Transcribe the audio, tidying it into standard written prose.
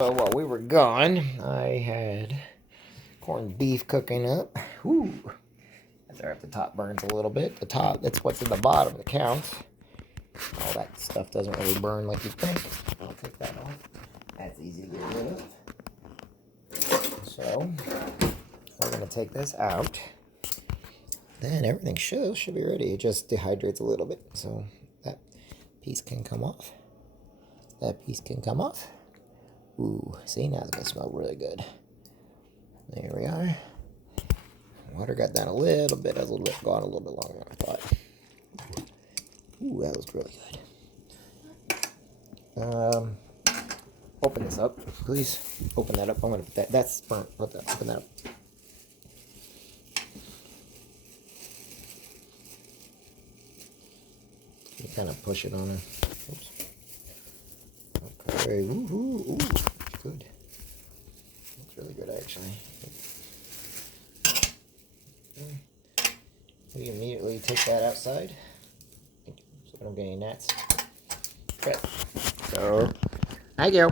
So while we were gone, I had corned beef cooking up. Whoo! That's right, the top burns a little bit. The top, that's what's in the bottom that counts. All that stuff doesn't really burn like you think. I'll take that off. That's easy to get rid of. So, we're going to take this out. Then everything should be ready. It just dehydrates a little bit. So, that piece can come off. That piece can come off. Ooh, see, now it's going to smell really good. There we are. Water got down a little bit. I was gone a little bit longer than I thought. Ooh, that was really good. Open this up, please. Open that up. I'm going to put that. That's burnt. Open that up. You kind of push it on her. Oops. Okay. Ooh. Good. That's really good, actually. We immediately take that outside. So we don't get any gnats. Okay. So, thank you.